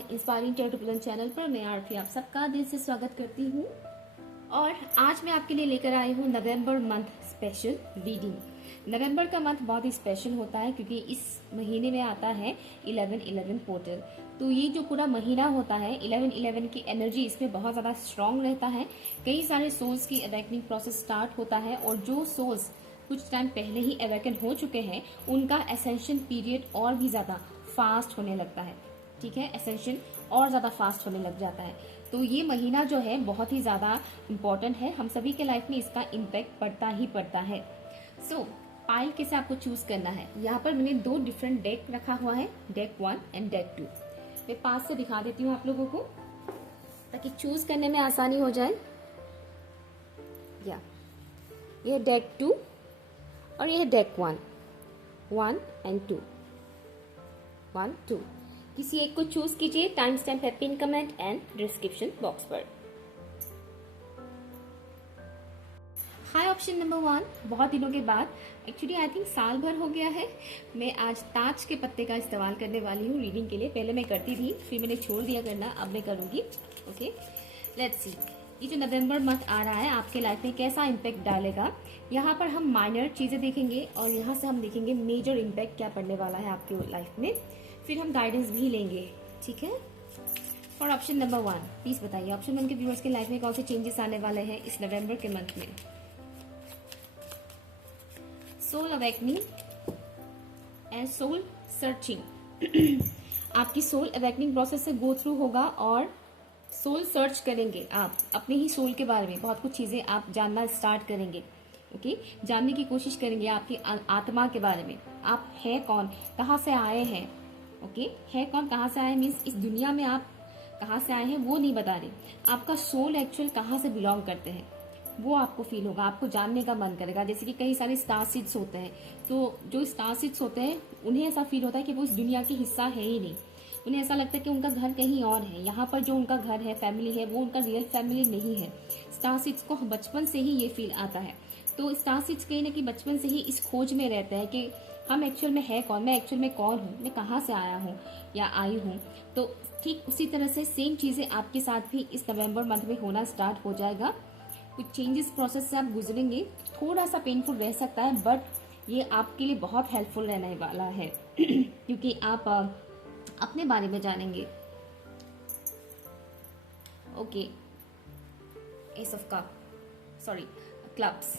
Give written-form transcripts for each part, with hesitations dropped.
Everyone, inspiring टेटुपलन channel पर मैं आरती आप सबका दिल से स्वागत करती हूँ। और आज मैं आपके लिए लेकर आई हूँ नवंबर मंथ स्पेशल रीडिंग। नवंबर का मंथ बहुत ही स्पेशल होता है क्योंकि इस महीने में आता है 11/11 पोर्टल। तो ये जो पूरा महीना होता है 11/11 की एनर्जी इसमें बहुत ज़्यादा स्ट्रांग रहता है। कई सारे सोल्स की अवेकनिंग प्रोसेस स्टार्ट होता है और जो सोल्स कुछ टाइम पहले ही अवेकन हो चुके हैं उनका एसेंशन पीरियड और भी ज़्यादा फास्ट होने लगता है। ठीक है, एसेंशन और ज़्यादा फास्ट होने लग जाता है। तो ये महीना जो है बहुत ही ज़्यादा इम्पोर्टेंट है, हम सभी के लाइफ में इसका इम्पैक्ट पड़ता ही पड़ता है। सो पाइल कैसे आपको चूज करना है, यहाँ पर मैंने दो डिफरेंट डेक रखा हुआ है, डेक 1 एंड डेक 2। मैं पास से दिखा देती हूँ आप लोगों को ताकि चूज करने में आसानी हो जाए। या ये डेक 2 और ये डेक 1 एंड 2, 1 2। किसी एक को चूज कीजिए। टाइम स्टैम्प है pin comment and description box पर। हाय, ऑप्शन नंबर 1। बहुत दिनों के बाद, एक्चुअली आई थिंक साल भर हो गया है, मैं आज ताज के पत्ते का इस्तेमाल करने वाली हूँ रीडिंग के लिए। पहले मैं करती थी, फिर मैंने छोड़ दिया करना, अब मैं करूंगी। ओके, लेट्स सी ये जो नवंबर मंथ आ रहा है आपके लाइफ में कैसा इम्पैक्ट डालेगा। यहाँ पर हम माइनर चीजें देखेंगे और यहाँ से हम देखेंगे मेजर इम्पैक्ट क्या पड़ने वाला है आपके लाइफ में। फिर हम गाइडेंस भी लेंगे, ठीक है। और ऑप्शन नंबर 1, प्लीज बताइए ऑप्शन 1 के व्यूअर्स के लाइफ में कौन से चेंजेस आने वाले हैं इस नवंबर के मंथ में। Soul awakening and soul searching. आपकी सोल अवेकनिंग प्रोसेस से गो थ्रू होगा और सोल सर्च करेंगे आप अपने ही सोल के बारे में। बहुत कुछ चीजें आप जानना स्टार्ट करेंगे। ओके, जानने की कोशिश करेंगे आपकी आत्मा के बारे में। आप है कौन, कहाँ से आए हैं। ओके, है कौन, कहाँ से आए मीन्स इस दुनिया में आप कहाँ से आए हैं वो नहीं बता रहे। आपका सोल एक्चुअल कहाँ से बिलोंग करते हैं वो आपको फील होगा, आपको जानने का मन करेगा। जैसे कि कई सारे स्टार सीड्स होते हैं, तो जो स्टार सीड्स होते हैं उन्हें ऐसा फील होता है कि वो इस दुनिया की हिस्सा है ही नहीं। उन्हें ऐसा लगता है कि उनका घर कहीं और है। यहाँ पर जो उनका घर है, फैमिली है, वो उनका रियल फैमिली नहीं है। स्टार सीड्स को बचपन से ही ये फील आता है। तो स्टार सीड्स कहीं ना कहीं बचपन से ही इस खोज में रहते हैं कि हम एक्चुअल में है कौन, मैं एक्चुअल में कौन हूँ, मैं कहाँ से आया हूँ या आई हूँ। तो ठीक उसी तरह से सेम चीजें आपके साथ भी इस नवंबर मंथ में होना स्टार्ट हो जाएगा। कुछ चेंजेस प्रोसेस से आप गुजरेंगे, थोड़ा सा पेनफुल रह सकता है बट ये आपके लिए बहुत हेल्पफुल रहने वाला है क्योंकि आप अपने बारे में जानेंगे। Okay, S of cup, sorry clubs.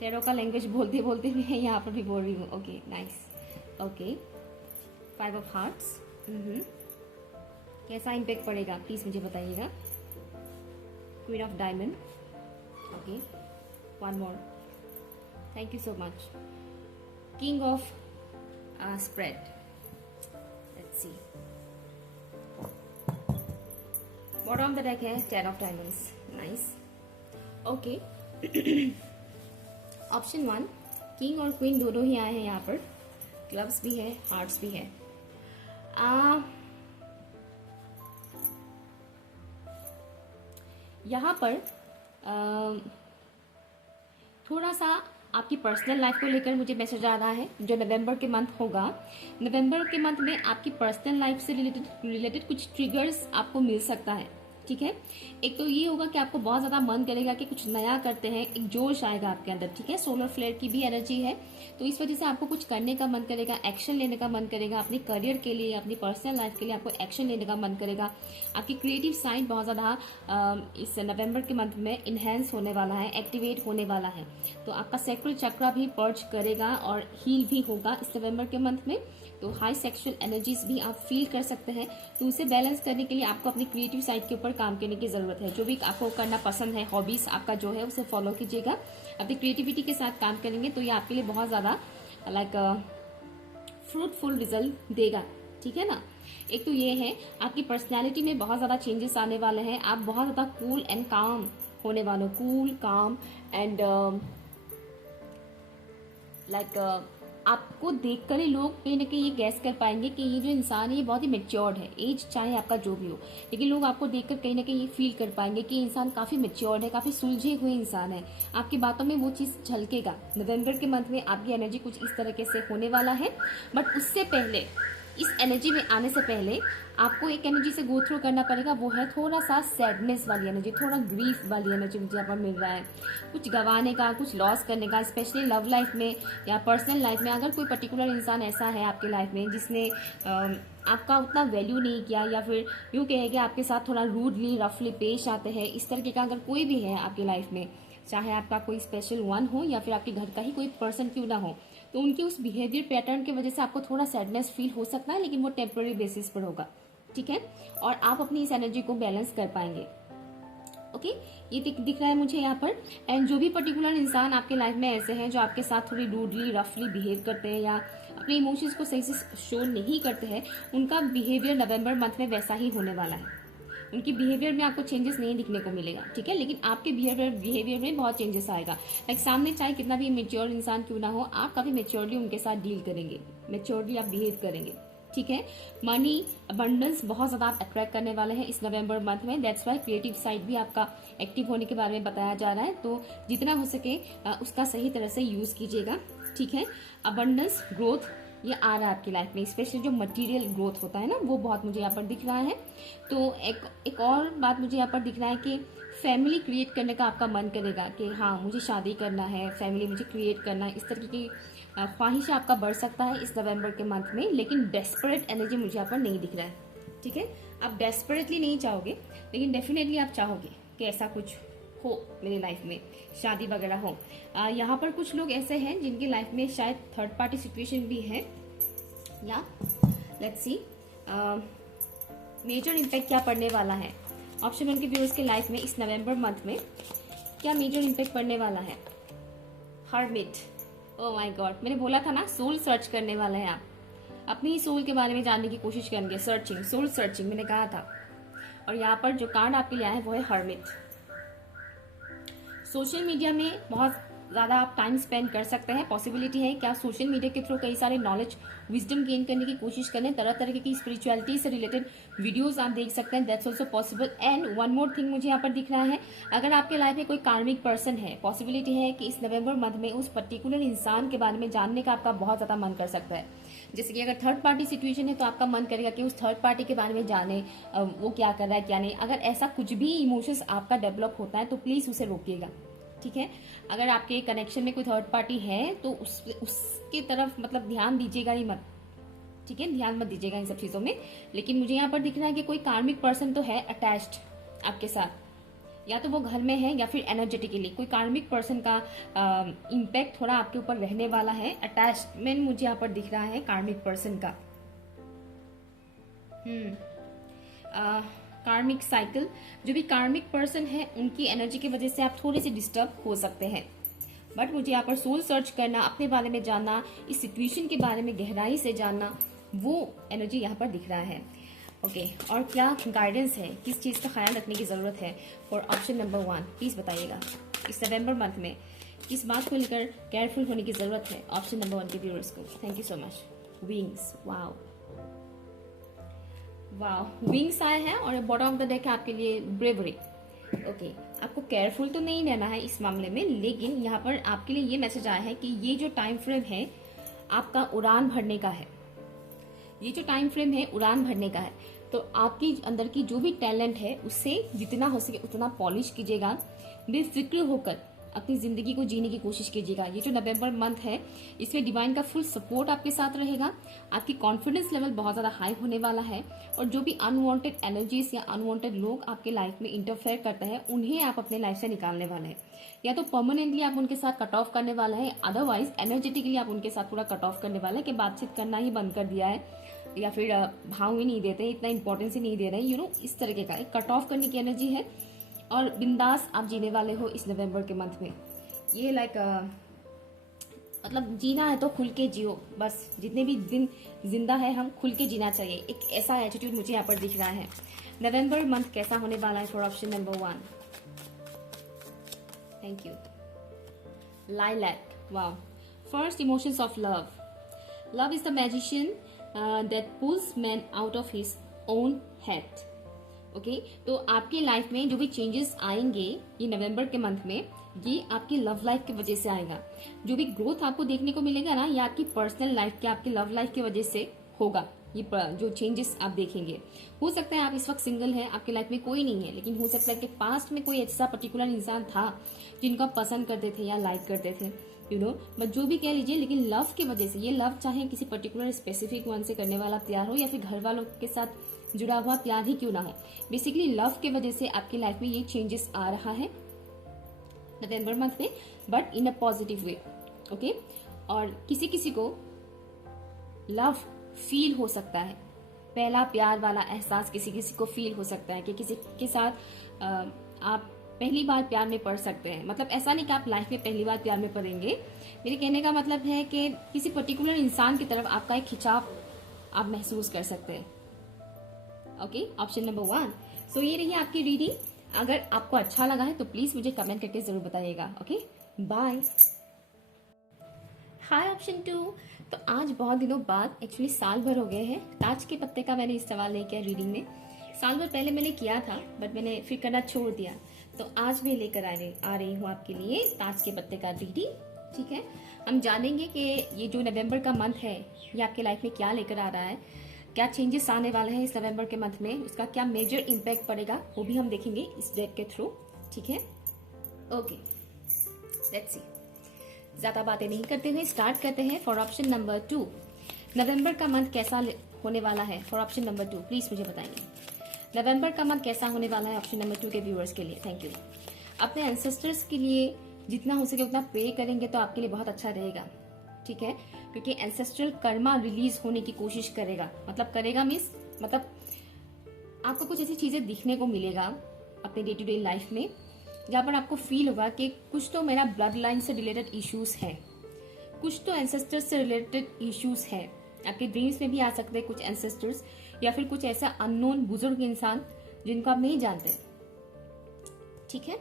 Tarot का लैंग्वेज बोलते बोलते भी है, यहाँ पर भी बोल रही हूँ। Okay, nice. Okay, 5 of hearts. कैसा इम्पैक्ट पड़ेगा प्लीज मुझे बताइएगा। Queen of diamond. Okay, 1 more. Thank you so much. King of spread. Let's see, bottom the deck है 10 of diamonds. Nice. Okay, option 1, king और क्वीन दोनों ही आए हैं यहाँ पर। क्लब्स भी है, हार्ट्स भी है। यहाँ पर थोड़ा सा आपकी पर्सनल लाइफ को लेकर मुझे मैसेज आ रहा है। जो नवंबर के मंथ होगा, नवंबर के मंथ में आपकी पर्सनल लाइफ से रिलेटेड कुछ ट्रिगर्स आपको मिल सकता है। ठीक है, एक तो ये होगा कि आपको बहुत ज्यादा मन करेगा कि कुछ नया करते हैं, एक जोश आएगा आपके अंदर। ठीक है, सोलर फ्लेयर की भी एनर्जी है, तो इस वजह से आपको कुछ करने का मन करेगा, एक्शन लेने का मन करेगा। अपने करियर के लिए, अपनी पर्सनल लाइफ के लिए आपको एक्शन लेने का मन करेगा। आपकी क्रिएटिव साइड बहुत ज्यादा इस नवंबर के मंथ में इनहेंस होने वाला है, एक्टिवेट होने वाला है। तो आपका सेक्रुल चक्र भी पर्च करेगा और हील भी होगा इस नवंबर के मंथ में। तो हाई सेक्सुअल एनर्जीज भी आप फील कर सकते हैं। तो उसे बैलेंस करने के लिए आपको अपनी क्रिएटिव साइड के ऊपर काम करने की जरूरत है। जो भी आपको करना पसंद है, हॉबीज आपका जो है उसे फॉलो कीजिएगा। अपनी क्रिएटिविटी के साथ काम करेंगे तो ये आपके लिए बहुत ज्यादा लाइक फ्रूटफुल रिजल्ट देगा। ठीक है ना। एक तो ये है, आपकी पर्सनैलिटी में बहुत ज्यादा चेंजेस आने वाले हैं। आप बहुत ज्यादा कूल एंड काम होने वाले हो। कूल, काम एंड लाइक आपको देखकर ही लोग कहीं ना कहीं ये गैस कर पाएंगे कि ये जो इंसान है ये बहुत ही मेच्योर्ड है। एज चाहे आपका जो भी हो, लेकिन लोग आपको देखकर कहीं ना कहीं ये फील कर पाएंगे कि इंसान काफी मेच्योर्ड है, काफी सुलझे हुए इंसान है। आपकी बातों में वो चीज झलकेगा। नवंबर के मंथ में आपकी एनर्जी कुछ इस तरीके से होने वाला है। बट उससे पहले इस एनर्जी में आने से पहले आपको एक एनर्जी से गो थ्रू करना पड़ेगा, वो है थोड़ा सा सैडनेस वाली एनर्जी, थोड़ा ग्रीफ वाली एनर्जी मुझे यहाँ पर मिल रहा है। कुछ गंवाने का, कुछ लॉस करने का, स्पेशली लव लाइफ में या पर्सनल लाइफ में। अगर कोई पर्टिकुलर इंसान ऐसा है आपके लाइफ में जिसने आपका उतना वैल्यू नहीं किया, या फिर यूँ कहे कि आपके साथ थोड़ा रूडली रफली पेश आते हैं, इस तरीके का अगर कोई भी है आपकी लाइफ में, चाहे आपका कोई स्पेशल वन हो या फिर आपके घर का ही कोई पर्सन क्यों ना हो, तो उनके उस बिहेवियर पैटर्न की वजह से आपको थोड़ा सैडनेस फील हो सकता है, लेकिन वो टेम्पररी बेसिस पर होगा, ठीक है। और आप अपनी इस एनर्जी को बैलेंस कर पाएंगे। ओके, ये दिख रहा है मुझे यहाँ पर। एंड जो भी पर्टिकुलर इंसान आपके लाइफ में ऐसे हैं जो आपके साथ थोड़ी रूडली रफली बिहेव करते हैं या अपने इमोशंस को सही से शो नहीं करते हैं, उनका बिहेवियर नवंबर मंथ में वैसा ही होने वाला है। उनकी बिहेवियर में आपको चेंजेस नहीं दिखने को मिलेगा, ठीक है, लेकिन आपके बिहेवियर में बहुत चेंजेस आएगा। लाइक सामने चाहे कितना भी मेच्योर इंसान क्यों ना हो, आप काफी मेच्योरली उनके साथ डील करेंगे, मेच्योरली आप बिहेव करेंगे, ठीक है। मनी अबंडेंस बहुत ज्यादा आप अट्रैक्ट करने वाले हैं इस नवंबर मंथ में। दैट्स वाई क्रिएटिव साइड भी आपका एक्टिव होने के बारे में बताया जा रहा है, तो जितना हो सके उसका सही तरह से यूज कीजिएगा, ठीक है। अबंडेंस, ग्रोथ ये आ रहा है आपकी लाइफ में, स्पेशली जो मटेरियल ग्रोथ होता है ना, वो बहुत मुझे यहाँ पर दिख रहा है। तो एक और बात मुझे यहाँ पर दिख रहा है कि फैमिली क्रिएट करने का आपका मन करेगा कि हाँ मुझे शादी करना है, फैमिली मुझे क्रिएट करना है, इस तरीके की ख्वाहिश आपका बढ़ सकता है इस नवंबर के मंथ में। लेकिन डेस्परेट एनर्जी मुझे यहाँ पर नहीं दिख रहा है, ठीक है। आप डेस्परेटली नहीं चाहोगे, लेकिन डेफिनेटली आप चाहोगे कि ऐसा कुछ हो मेरी लाइफ में, शादी वगैरह हो। यहाँ पर कुछ लोग ऐसे हैं जिनकी लाइफ में शायद थर्ड पार्टी सिचुएशन भी है, या लेट्स सी मेजर इम्पैक्ट क्या पड़ने वाला है ऑप्शन 1 के व्यूअर्स के लाइफ में इस नवंबर मंथ में। क्या मेजर इम्पैक्ट पड़ने वाला है? हर्मिट, ओह माय गॉड, मैंने बोला था ना सोल सर्च करने वाले हैं आप, अपनी ही सोल के बारे में जानने की कोशिश करेंगे, सर्चिंग, सोल सर्चिंग मैंने कहा था। और यहाँ पर जो कार्ड आपके लिए आया है वो है हर्मिट। सोशल मीडिया में बहुत ज़्यादा आप टाइम स्पेंड कर सकते हैं, पॉसिबिलिटी है क्या सोशल मीडिया के थ्रू कई सारे नॉलेज विजडम गेन करने की कोशिश करें, तरह तरह की स्पिरिचुअलिटी से रिलेटेड वीडियोस आप देख सकते हैं, that's also possible. And one more thing मुझे यहाँ पर दिख रहा है, अगर आपके लाइफ में कोई कार्मिक पर्सन है, पॉसिबिलिटी है कि इस नवंबर मंथ में उस पर्टिकुलर इंसान के बारे में जानने का आपका बहुत ज़्यादा मन कर सकता है। जैसे कि अगर थर्ड पार्टी सिचुएशन है तो आपका मन करेगा कि उस थर्ड पार्टी के बारे में जाने, वो क्या कर रहा है क्या नहीं। अगर ऐसा कुछ भी इमोशंस आपका डेवलप होता है तो प्लीज़ उसे रोकिएगा, ठीक है। अगर आपके कनेक्शन में कोई थर्ड पार्टी है तो उसके तरफ मतलब ध्यान दीजिएगा ही मत, ठीक है, ध्यान मत दीजिएगा इन सब चीजों में। लेकिन मुझे यहाँ पर दिख रहा है कि कोई कार्मिक पर्सन तो है अटैच्ड आपके साथ, या तो वो घर में है या फिर एनर्जेटिकली कोई कार्मिक पर्सन का इम्पैक्ट थोड़ा आपके ऊपर रहने वाला है। अटैचमेंट मुझे यहाँ पर दिख रहा है कार्मिक पर्सन का। कार्मिक साइकिल, जो भी कार्मिक पर्सन है उनकी एनर्जी की वजह से आप थोड़े से डिस्टर्ब हो सकते हैं। बट मुझे यहाँ पर सोल सर्च करना, अपने बारे में जानना, इस सिचुएशन के बारे में गहराई से जानना, वो एनर्जी यहाँ पर दिख रहा है। ओके, और क्या गाइडेंस है, किस चीज़ का ख्याल रखने की ज़रूरत है फॉर ऑप्शन नंबर 1, प्लीज़ बताइएगा। इस नवंबर मंथ में किस बात को लेकर केयरफुल होने की ज़रूरत है ऑप्शन नंबर 1 के व्यूअर्स को। Thank you so much. Wings, wow वाह, विंग्स आए हैं और बॉटम ऑफ द डेक है आपके लिए ब्रेवरी। ओके, आपको केयरफुल तो नहीं रहना है इस मामले में, लेकिन यहाँ पर आपके लिए ये मैसेज आया है कि ये जो टाइम फ्रेम है आपका उड़ान भरने का है, ये जो टाइम फ्रेम है उड़ान भरने का है। तो आपकी अंदर की जो भी टैलेंट है उससे जितना हो सके उतना पॉलिश कीजिएगा, बेफिक्र होकर अपनी जिंदगी को जीने की कोशिश कीजिएगा। ये जो नवंबर मंथ है इसमें डिवाइन का फुल सपोर्ट आपके साथ रहेगा, आपकी कॉन्फिडेंस लेवल बहुत ज्यादा हाई होने वाला है, और जो भी अनवांटेड एनर्जीज या अनवांटेड लोग आपके लाइफ में इंटरफेयर करते हैं उन्हें आप अपने लाइफ से निकालने वाले हैं, या तो परमानेंटली आप उनके साथ कट ऑफ करने वाला है, अदरवाइज एनर्जेटिकली आप उनके साथ पूरा कट ऑफ करने वाला है कि बातचीत करना ही बंद कर दिया है, या फिर भाव ही नहीं देते, इतना इंपॉर्टेंस ही नहीं दे रहे, इस तरीके का एक कट ऑफ करने की एनर्जी है। और बिंदास आप जीने वाले हो इस नवंबर के मंथ में। ये मतलब जीना है तो खुल के जियो, बस जितने भी दिन जिंदा है हम खुल के जीना चाहिए, एक ऐसा एटीट्यूड मुझे यहाँ पर दिख रहा है। नवंबर मंथ कैसा होने वाला है for option number 1। Thank you. Lilac, wow, first emotions of love. Love is the magician that pools man out of his own head. Okay, तो आपकी लाइफ में जो भी चेंजेस आएंगे ये नवंबर के मंथ में, ये आपकी लव लाइफ की वजह से आएगा। जो भी ग्रोथ आपको देखने को मिलेगा ना, ये आपकी पर्सनल लाइफ के, आपकी लव लाइफ की वजह से होगा। जो चेंजेस आप देखेंगे। हो सकता है आप इस वक्त सिंगल हैं, आपके लाइफ में कोई नहीं है, लेकिन हो सकता है कि पास्ट में कोई ऐसा पर्टिकुलर इंसान था जिनको आप पसंद करते थे या लाइक करते थे, बट जो भी कह लीजिए, लेकिन लव की वजह से, ये लव चाहे किसी पर्टिकुलर स्पेसिफिक वन से करने वाला प्यार हो या फिर घर वालों के साथ जुड़ा हुआ प्यार ही क्यों ना हो, बेसिकली लव की वजह से आपकी लाइफ में ये चेंजेस आ रहा है नवंबर मंथ में, but in a positive way. Okay, और किसी किसी को लव फील हो सकता है, पहला प्यार वाला एहसास किसी किसी को फील हो सकता है कि किसी के साथ आप पहली बार प्यार में पड़ सकते हैं। मतलब ऐसा नहीं कि आप लाइफ में पहली बार प्यार में पड़ेंगे, मेरे कहने का मतलब है कि किसी पर्टिकुलर इंसान की तरफ आपका एक खिंचाव आप महसूस कर सकते हैं। Okay, option number 1। सो ये रही आपकी रीडिंग। अगर आपको अच्छा लगा है तो प्लीज मुझे कमेंट करके जरूर बताइएगा। Okay, bye. Hi option 2। तो आज बहुत दिनों बाद, एक्चुअली साल भर हो गए हैं, ताज के पत्ते का मैंने इस्तेमाल नहीं किया रीडिंग में। साल भर पहले मैंने किया था, बट मैंने फिर करना छोड़ दिया। तो आज मैं लेकर आ रही हूँ आपके लिए ताज के पत्ते का रीडिंग। ठीक है, हम जानेंगे कि ये जो नवंबर का मंथ है ये आपके लाइफ में क्या लेकर आ रहा है, क्या चेंजेस आने वाले हैं इस नवंबर के मंथ में, उसका क्या मेजर इम्पैक्ट पड़ेगा वो भी हम देखेंगे इस डेक के थ्रू। ठीक है, ओके, लेट्स सी। ज्यादा बातें नहीं करते हुए स्टार्ट करते हैं। फॉर ऑप्शन नंबर 2, नवंबर का मंथ कैसा होने वाला है? फॉर ऑप्शन नंबर 2 प्लीज मुझे बताइए, नवंबर का मंथ कैसा होने वाला है ऑप्शन नंबर 2 के व्यूअर्स के लिए। Thank you. अपने एंसेस्टर्स के लिए जितना हो सके उतना प्रे करेंगे तो आपके लिए बहुत अच्छा रहेगा। ठीक है, क्योंकि एंसेस्ट्रल कर्मा रिलीज होने की कोशिश करेगा, मतलब करेगा मीन्स मतलब आपको कुछ ऐसी चीजें दिखने को मिलेगा अपने डे टू डे लाइफ में जहां पर आपको फील होगा कि कुछ तो मेरा ब्लड लाइन से रिलेटेड इश्यूज है, कुछ तो एंसेस्टर्स से रिलेटेड इश्यूज है। आपके ड्रीम्स में भी आ सकते हैं कुछ एंसेस्टर्स, या फिर कुछ ऐसा अननोन बुजुर्ग इंसान जिनको आप नहीं जानते। ठीक है,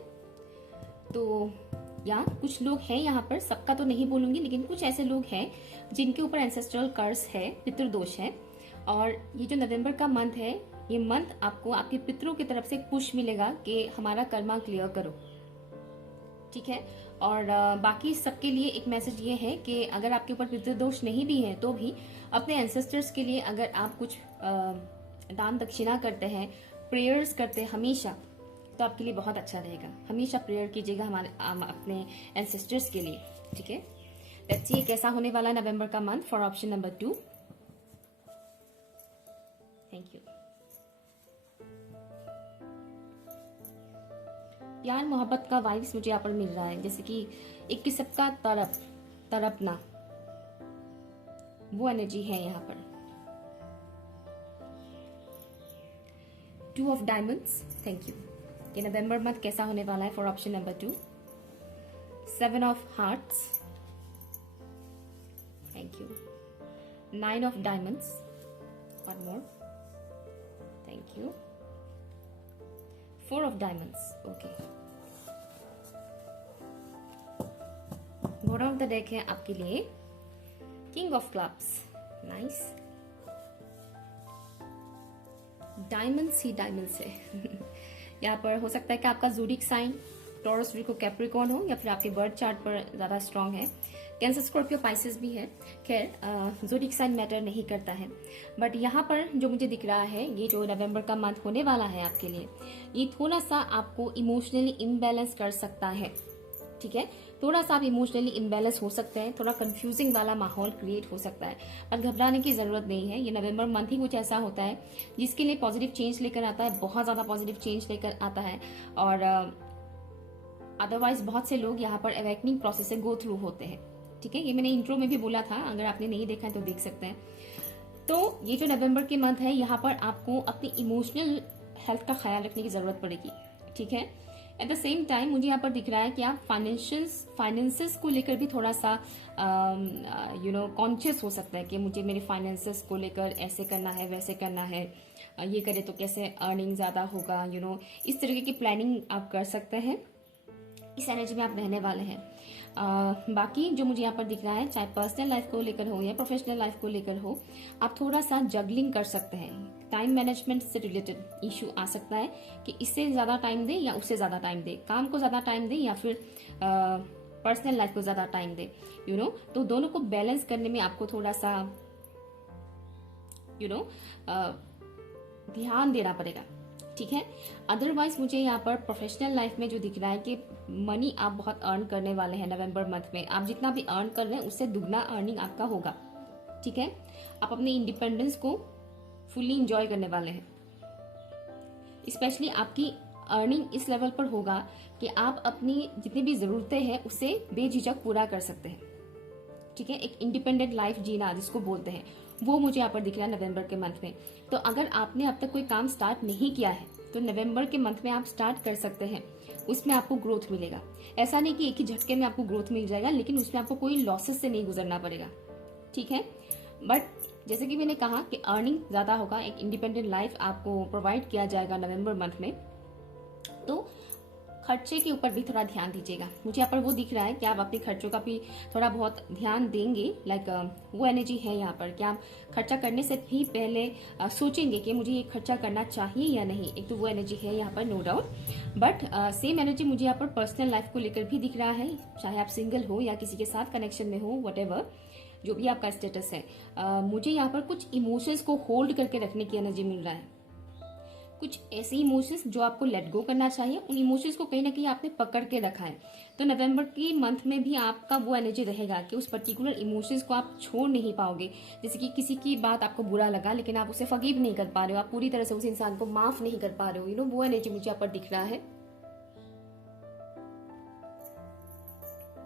तो या कुछ लोग हैं यहाँ पर, सबका तो नहीं बोलूंगी, लेकिन कुछ ऐसे लोग हैं जिनके ऊपर एंसेस्ट्रल कर्स है, पितृदोष है। और ये जो नवंबर का मंथ है, ये मंथ आपको आपके पितरों की तरफ से एक पुश मिलेगा कि हमारा कर्मा क्लियर करो। ठीक है, और बाकी सबके लिए एक मैसेज ये है कि अगर आपके ऊपर पितृदोष नहीं भी है तो भी अपने एंसेस्टर्स के लिए अगर आप कुछ दान दक्षिणा करते हैं, प्रेयर्स करते हैं हमेशा, तो आपके लिए बहुत अच्छा रहेगा। हमेशा प्रेयर कीजिएगा हमारे अपने एंसेस्टर्स के लिए। ठीक है, लेट्स सी कैसा होने वाला नवंबर का month for option number 2। Thank you. प्यार मोहब्बत का वाइब्स मुझे यहाँ पर मिल रहा है, जैसे कि एक किस्म का तड़पना, वो एनर्जी है यहाँ पर। 2 ऑफ डायमंड्स, थैंक यू। ये नवंबर मंथ कैसा होने वाला है for option number 2। 7 of hearts, thank you. 9 of diamonds, one more, thank you. 4 of diamonds, okay. Bottom of the deck है आपके लिए king of clubs, nice. Diamonds he diamonds है। यहाँ पर हो सकता है कि आपका ज़ोडिक साइन टॉरस, वीको, कैप्रिकॉर्न हो, या फिर आपके बर्थ चार्ट पर ज्यादा स्ट्रांग है। कैंसर, स्कॉर्पियो, पाइसेस भी है। खैर ज़ोडिक साइन मैटर नहीं करता है, बट यहाँ पर जो मुझे दिख रहा है, ये जो नवंबर का मंथ होने वाला है आपके लिए, ये थोड़ा सा आपको इमोशनली इम्बैलेंस कर सकता है। ठीक है, थोड़ा सा आप इमोशनली इम्बैलेंस हो सकते हैं, थोड़ा कंफ्यूजिंग वाला माहौल क्रिएट हो सकता है, पर घबराने की जरूरत नहीं है। ये नवंबर मंथ ही कुछ ऐसा होता है जिसके लिए पॉजिटिव चेंज लेकर आता है, बहुत ज्यादा पॉजिटिव चेंज लेकर आता है। और अदरवाइज बहुत से लोग यहाँ पर अवेकनिंग प्रोसेस से गो थ्रू होते हैं। ठीक है, ये मैंने इंट्रो में भी बोला था, अगर आपने नहीं देखा है तो देख सकते हैं। तो ये जो नवंबर के मंथ है, यहाँ पर आपको अपनी इमोशनल हेल्थ का ख्याल रखने की जरूरत पड़ेगी। ठीक है, एट द सेम टाइम मुझे यहाँ पर दिख रहा है कि आप फाइनेंसेस को लेकर भी थोड़ा सा कॉन्शियस हो सकता है कि मुझे मेरे फाइनेंसेस को लेकर ऐसे करना है, वैसे करना है, ये करे तो कैसे अर्निंग ज्यादा होगा, इस तरीके की प्लानिंग आप कर सकते हैं। इस एनर्जी में आप रहने वाले हैं। बाकी जो मुझे यहाँ पर दिख रहा है, चाहे पर्सनल लाइफ को लेकर हो या प्रोफेशनल लाइफ को लेकर हो, आप थोड़ा सा जगलिंग कर सकते हैं। टाइम मैनेजमेंट से रिलेटेड इशू आ सकता है कि इससे ज्यादा टाइम दे या उससे ज्यादा टाइम दे, काम को ज्यादा टाइम दे या फिर पर्सनल लाइफ को ज्यादा टाइम दे, तो दोनों को बैलेंस करने में आपको थोड़ा सा ध्यान देना पड़ेगा, ठीक है। अदरवाइज मुझे यहाँ पर प्रोफेशनल लाइफ में जो दिख रहा है कि मनी आप बहुत अर्न करने वाले हैं नवंबर मंथ में। आप जितना भी अर्न कर रहे हैं उससे दुगना अर्निंग आपका होगा, ठीक है। आप अपने इंडिपेंडेंस को फुल्ली इंजॉय करने वाले हैं। स्पेशली आपकी अर्निंग इस लेवल पर होगा कि आप अपनी जितनी भी जरूरतें हैं उसे बेझिझक पूरा कर सकते हैं, ठीक है। एक इंडिपेंडेंट लाइफ जीना जिसको बोलते हैं, वो मुझे यहाँ पर दिख रहा है नवंबर के मंथ में। तो अगर आपने अब तक कोई काम स्टार्ट नहीं किया है तो नवंबर के मंथ में आप स्टार्ट कर सकते हैं। उसमें आपको ग्रोथ मिलेगा। ऐसा नहीं कि एक ही झटके में आपको ग्रोथ मिल जाएगा, लेकिन उसमें आपको कोई लॉसेस से नहीं गुजरना पड़ेगा, ठीक है। बट जैसे कि मैंने कहा कि अर्निंग ज्यादा होगा, एक इंडिपेंडेंट लाइफ आपको प्रोवाइड किया जाएगा नवंबर मंथ में। तो खर्चे के ऊपर भी थोड़ा ध्यान दीजिएगा। मुझे यहाँ पर वो दिख रहा है कि आप अपने खर्चों का भी थोड़ा बहुत ध्यान देंगे। वो एनर्जी है यहाँ पर कि आप खर्चा करने से भी पहले सोचेंगे कि मुझे ये खर्चा करना चाहिए या नहीं। एक तो वो एनर्जी है यहाँ पर, no doubt. But same energy मुझे यहाँ पर पर्सनल लाइफ को लेकर भी दिख रहा है। चाहे आप सिंगल हो या किसी के साथ कनेक्शन में हो, वट जो भी आपका स्टेटस है, मुझे यहाँ पर कुछ इमोशंस को होल्ड करके रखने की एनर्जी मिल रहा है। कुछ ऐसे इमोशंस जो आपको लेट गो करना चाहिए, उन इमोशंस को कहीं ना कहीं आपने पकड़ के रखा है। तो नवंबर के मंथ में भी आपका वो एनर्जी रहेगा कि उस पर्टिकुलर इमोशंस को आप छोड़ नहीं पाओगे। जैसे कि किसी की बात आपको बुरा लगा लेकिन आप उसे फॉरगिव नहीं कर पा रहे हो, आप पूरी तरह से उस इंसान को माफ नहीं कर पा रहे हो, वो एनर्जी मुझे यहाँ पर दिख रहा है।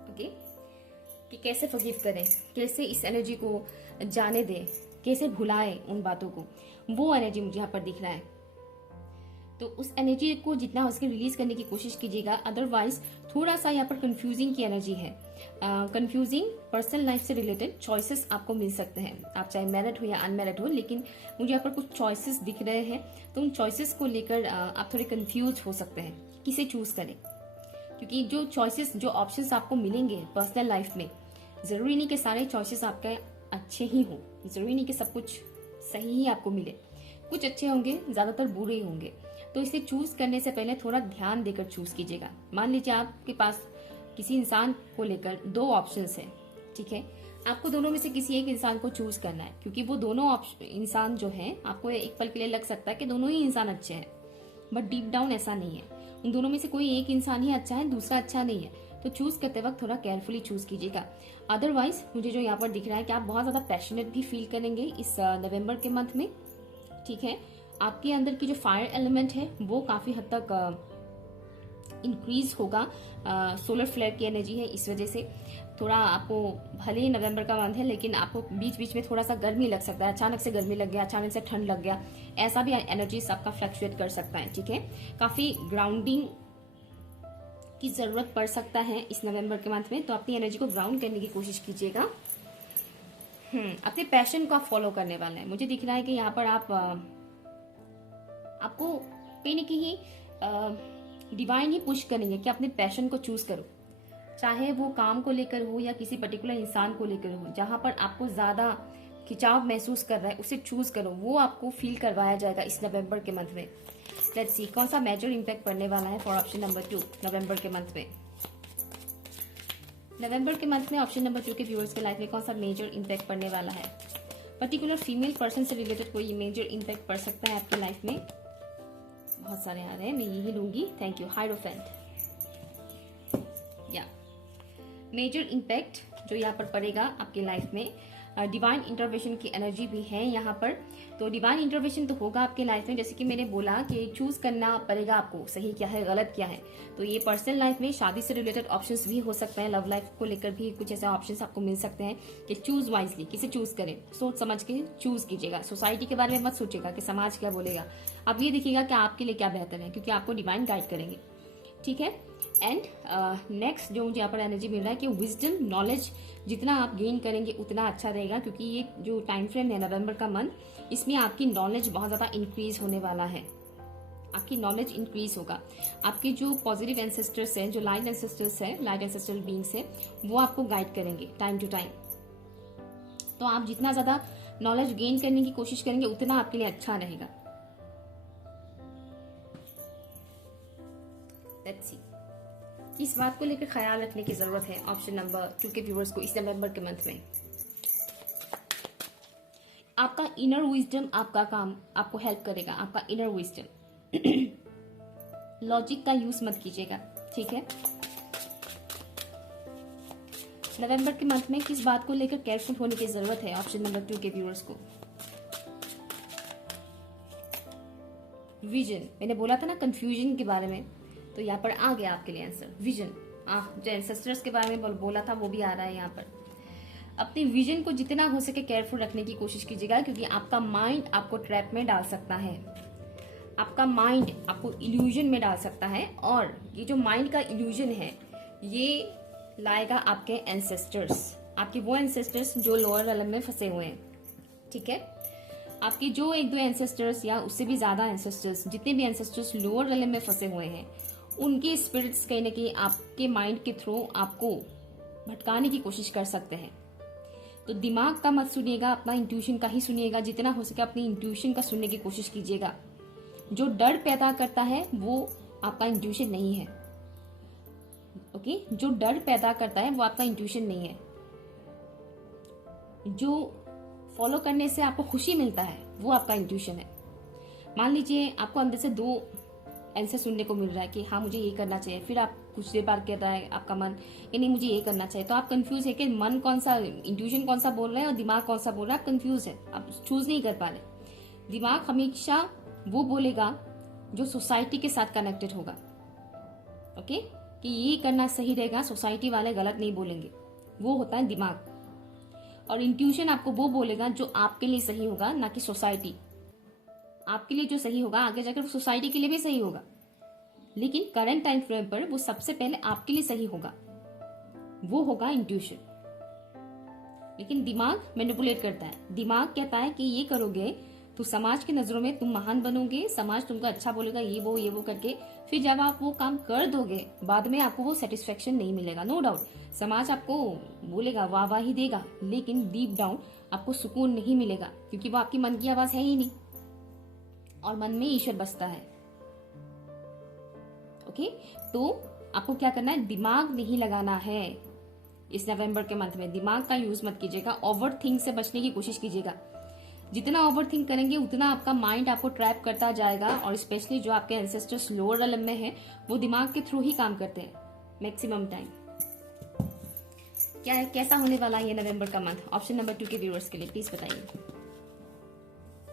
ओके, कि कैसे फॉरगिव करें, कैसे इस एनर्जी को जाने दें, कैसे भुलाएं उन बातों को, वो एनर्जी मुझे यहाँ पर दिख रहा है। तो उस एनर्जी को जितना हो सके रिलीज करने की कोशिश कीजिएगा। अदरवाइज थोड़ा सा यहाँ पर कंफ्यूजिंग की एनर्जी है। कंफ्यूजिंग पर्सनल लाइफ से रिलेटेड चॉइसेस आपको मिल सकते हैं। आप चाहे मैरिड हो या अनमैरिड हो, लेकिन मुझे यहाँ पर कुछ चॉइसेस दिख रहे हैं। तो उन चॉइसेस को लेकर आप थोड़े कंफ्यूज हो सकते हैं, किसे चूज करें। क्योंकि जो चॉइसेस, जो ऑप्शंस आपको मिलेंगे पर्सनल लाइफ में, जरूरी नहीं कि सारे चॉइसेस आपके अच्छे ही हो, जरूरी नहीं कि सब कुछ सही ही आपको मिले। कुछ अच्छे होंगे, ज्यादातर बुरे ही होंगे। तो इसे चूज करने से पहले थोड़ा ध्यान देकर चूज कीजिएगा। मान लीजिए आपके पास किसी इंसान को लेकर दो ऑप्शंस हैं, ठीक है। आपको दोनों में से किसी एक इंसान को चूज करना है, क्योंकि वो दोनों इंसान जो है, आपको एक पल के लिए लग सकता है कि दोनों ही इंसान अच्छे हैं, बट डीप डाउन ऐसा नहीं है। उन दोनों में से कोई एक इंसान ही अच्छा है, दूसरा अच्छा नहीं है। तो चूज करते वक्त थोड़ा केयरफुली चूज कीजिएगा। अदरवाइज मुझे जो यहाँ पर दिख रहा है कि आप बहुत ज्यादा पैशनेट भी फील करेंगे इस नवंबर के मंथ में, ठीक है। आपके अंदर की जो फायर एलिमेंट है वो काफी हद तक इंक्रीज होगा। सोलर फ्लेयर की एनर्जी है, इस वजह से थोड़ा आपको, भले ही नवंबर का मंथ है लेकिन आपको बीच बीच में थोड़ा सा गर्मी लग सकता है। अचानक से गर्मी लग गया, अचानक से ठंड लग गया, ऐसा भी एनर्जीज आपका फ्लक्चुएट कर सकता है, ठीक है। काफी ग्राउंडिंग की जरूरत पड़ सकता है इस नवंबर के मंथ में। तो अपनी एनर्जी को ग्राउंड करने की कोशिश कीजिएगा। अपने पैशन को आप फॉलो करने वाले हैं। मुझे दिख रहा है कि यहाँ पर आपको कहीं ना कहीं डिवाइन ही पुश करेंगे कि अपने पैशन को चूज करो, चाहे वो काम को लेकर हो या किसी पर्टिकुलर इंसान को लेकर हो। जहां पर आपको ज्यादा खिंचाव महसूस कर रहा है उसे चूज करो, वो आपको फील करवाया जाएगा इस नवंबर के मंथ में। लेट्स सी कौन सा मेजर इम्पैक्ट पड़ने वाला है फॉर ऑप्शन नंबर 2 नवंबर के मंथ में। नवंबर के मंथ में ऑप्शन नंबर 2 के व्यूअर्स के लाइफ में कौन सा मेजर इम्पैक्ट पड़ने वाला है। पर्टिकुलर फीमेल पर्सन से रिलेटेड कोई मेजर इम्पैक्ट पड़ सकता है आपकी लाइफ में। बहुत सारे आ रहे हैं, मैं यही लूंगी, थैंक यू। हाइरोफेंट, या मेजर इम्पैक्ट जो यहाँ पर पड़ेगा आपकी लाइफ में, डिवाइन इंटरवेंशन की एनर्जी भी है यहाँ पर। तो डिवाइन इंटरवेंशन तो होगा आपके लाइफ में, जैसे कि मैंने बोला कि चूज करना पड़ेगा आपको, सही क्या है गलत क्या है। तो ये पर्सनल लाइफ में शादी से रिलेटेड ऑप्शंस भी हो सकते हैं, लव लाइफ को लेकर भी कुछ ऐसे ऑप्शंस आपको मिल सकते हैं कि चूज वाइजली, किसे चूज करें, सोच समझ के चूज कीजिएगा। सोसाइटी के बारे में मत सोचिएगा कि समाज क्या बोलेगा, आप ये देखिएगा कि आपके लिए क्या बेहतर है, क्योंकि आपको डिवाइन गाइड करेंगे, ठीक है। एंड नेक्स्ट जो मुझे यहाँ पर एनर्जी मिल रहा है कि विजडम, नॉलेज जितना आप गेन करेंगे उतना अच्छा रहेगा, क्योंकि ये जो टाइम फ्रेम है नवंबर का मंथ, इसमें आपकी नॉलेज बहुत ज्यादा इंक्रीज होने वाला है। आपकी नॉलेज इंक्रीज होगा। आपके जो पॉजिटिव एंसेस्टर्स हैं, जो लाइट एंसेस्टर्स हैं, लाइट एंसेस्ट्रल बीइंग्स हैं, वो आपको गाइड करेंगे टाइम टू टाइम। तो आप जितना ज्यादा नॉलेज गेन करने की कोशिश करेंगे उतना आपके लिए अच्छा रहेगा। लेट्स सी, इस बात को लेकर ख्याल रखने की जरूरत है ऑप्शन नंबर 2 के व्यूअर्स को इस नवंबर के मंथ में। आपका इनर विजडम आपका काम आपको हेल्प करेगा, आपका इनर विजडम। लॉजिक का यूज मत कीजिएगा, ठीक है। नवंबर के मंथ में किस बात को लेकर केयरफुल होने की जरूरत है, ऑप्शन नंबर 2 के व्यूअर्स को। विजन, मैंने बोला था ना कंफ्यूजन के बारे में, तो यहाँ पर आ गया आपके लिए आंसर, विजन। जो एंसेस्टर्स के बारे में बोला था वो भी आ रहा है यहाँ पर। अपने विजन को जितना हो सके केयरफुल रखने की कोशिश कीजिएगा, क्योंकि आपका माइंड आपको ट्रैप में डाल सकता है, आपका माइंड आपको इल्यूजन में डाल सकता है। और ये जो माइंड का इल्यूजन है ये लाएगा आपके एंसेस्टर्स, आपके वो एंसेस्टर्स जो लोअर रेलम में फंसे हुए हैं, ठीक है। आपके जो 1-2 एंसेस्टर्स या उससे भी ज्यादा एंसेस्टर्स, जितने भी एंसेस्टर्स लोअर रेलम में फंसे हुए हैं, उनके स्पिरिट्स कहीं ना कहीं आपके माइंड के थ्रू आपको भटकाने की कोशिश कर सकते हैं। तो दिमाग का मत सुनिएगा, अपना इंट्यूशन का ही सुनिएगा, जितना हो सके अपनी इंट्यूशन का सुनने की कोशिश कीजिएगा। जो डर पैदा करता है वो आपका इंट्यूशन नहीं है, ओके। जो डर पैदा करता है वो आपका इंट्यूशन नहीं है। जो फॉलो करने से आपको खुशी मिलता है वो आपका इंट्यूशन है। मान लीजिए आपको अंदर से 2 आंसर सुनने को मिल रहा है कि हाँ मुझे ये करना चाहिए, फिर आप कुछ देर बाद कह रहा है आपका मन कि नहीं मुझे ये करना चाहिए, तो आप कंफ्यूज है कि मन कौन सा, इंट्यूशन कौन सा बोल रहा है और दिमाग कौन सा बोल रहा है, आप कंफ्यूज है, आप चूज नहीं कर पा रहे। दिमाग हमेशा वो बोलेगा जो सोसाइटी के साथ कनेक्टेड होगा, ओके, कि ये करना सही रहेगा, सोसाइटी वाले गलत नहीं बोलेंगे, वो होता है दिमाग। और इंट्यूशन आपको वो बोलेगा जो आपके लिए सही होगा, ना कि सोसाइटी। आपके लिए जो सही होगा आगे जाकर वो सोसाइटी के लिए भी सही होगा, लेकिन करंट टाइम फ्रेम पर वो सबसे पहले आपके लिए सही होगा, वो होगा इंट्यूशन। लेकिन दिमाग मैनिपुलेट करता है, दिमाग कहता है कि ये करोगे तो समाज की नजरों में तुम महान बनोगे, समाज तुमको अच्छा बोलेगा, ये वो करके। फिर जब आप वो काम कर दोगे बाद में आपको वो सेटिस्फेक्शन नहीं मिलेगा। नो डाउट समाज आपको बोलेगा, वाहवाही देगा, लेकिन डीप डाउन आपको सुकून नहीं मिलेगा, क्योंकि वो आपकी मन की आवाज है ही नहीं, और मन में ईश्वर बसता है, ओके। तो आपको क्या करना है, दिमाग नहीं लगाना है इस नवंबर के मंथ में। दिमाग का यूज मत कीजिएगा, ओवर थिंक से बचने की कोशिश कीजिएगा। जितना ओवर थिंक करेंगे उतना आपका माइंड आपको ट्रैप करता जाएगा, और स्पेशली जो आपके एंसेस्टर्स लोअर रेलम में है वो दिमाग के थ्रू ही काम करते हैं मैक्सिमम टाइम। क्या है, कैसा होने वाला है ये नवंबर का मंथ, ऑप्शन नंबर 2 के व्यूअर्स के लिए प्लीज बताइए।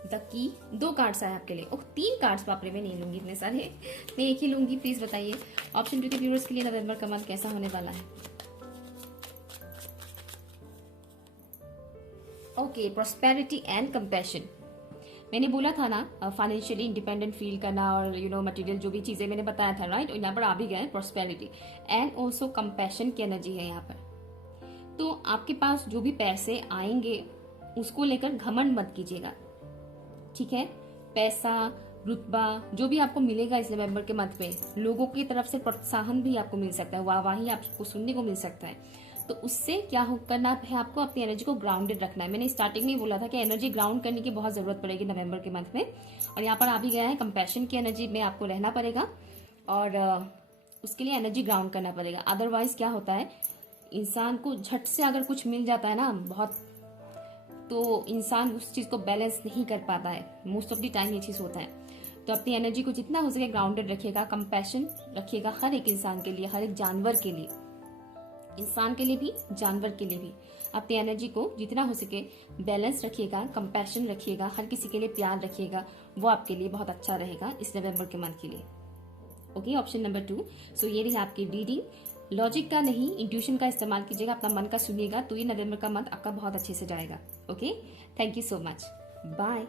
द की 2 कार्ड्स आए आपके लिए, 3 कार्ड्स, बाप रे मैं नहीं लूंगी इतने सारे, मैं एक ही लूंगी, प्लीज बताइए ऑप्शन 2 के व्यूअर्स के लिए नवंबर का मंथ कैसा होने वाला है। Okay, prosperity and compassion. मैंने बोला था ना फाइनेंशियली इंडिपेंडेंट फील करना, और मटेरियल जो भी चीजें मैंने बताया था, राइट। और यहाँ पर आ भी गया है प्रॉस्पेरिटी एंड ऑल्सो कंपैशन की एनर्जी है यहाँ पर। तो आपके पास जो भी पैसे आएंगे उसको लेकर घमंड मत कीजिएगा, ठीक है। पैसा, रुतबा जो भी आपको मिलेगा इस नवंबर के मंथ में, लोगों की तरफ से प्रोत्साहन भी आपको मिल सकता है, वाहवाही आपको सुनने को मिल सकता है। तो उससे क्या करना है, आपको अपनी एनर्जी को ग्राउंडेड रखना है। मैंने स्टार्टिंग में ही बोला था कि एनर्जी ग्राउंड करने की बहुत जरूरत पड़ेगी नवंबर के मंथ में, और यहाँ पर आ भी गया है कंपैशन की एनर्जी में आपको रहना पड़ेगा, और उसके लिए एनर्जी ग्राउंड करना पड़ेगा। अदरवाइज क्या होता है, इंसान को झट से अगर कुछ मिल जाता है ना बहुत, तो इंसान उस चीज को बैलेंस नहीं कर पाता है, मोस्ट ऑफ द टाइम ये चीज होता है। तो अपनी एनर्जी को जितना हो सके ग्राउंडेड रखिएगा, कंपैशन रखिएगा हर एक इंसान के लिए, हर एक जानवर के लिए, इंसान के लिए भी जानवर के लिए भी। अपनी एनर्जी को जितना हो सके बैलेंस रखिएगा, कंपैशन रखिएगा, हर किसी के लिए प्यार रखिएगा, वो आपके लिए बहुत अच्छा रहेगा इस नवंबर के मंथ के लिए, ओके। Option number 2। सो ये रही आपकी रीडिंग। लॉजिक का नहीं, इंट्यूशन का इस्तेमाल कीजिएगा, अपना मन का सुनिएगा, तो ये नवंबर का मंथ आपका बहुत अच्छे से जाएगा, okay. Thank you so much, bye.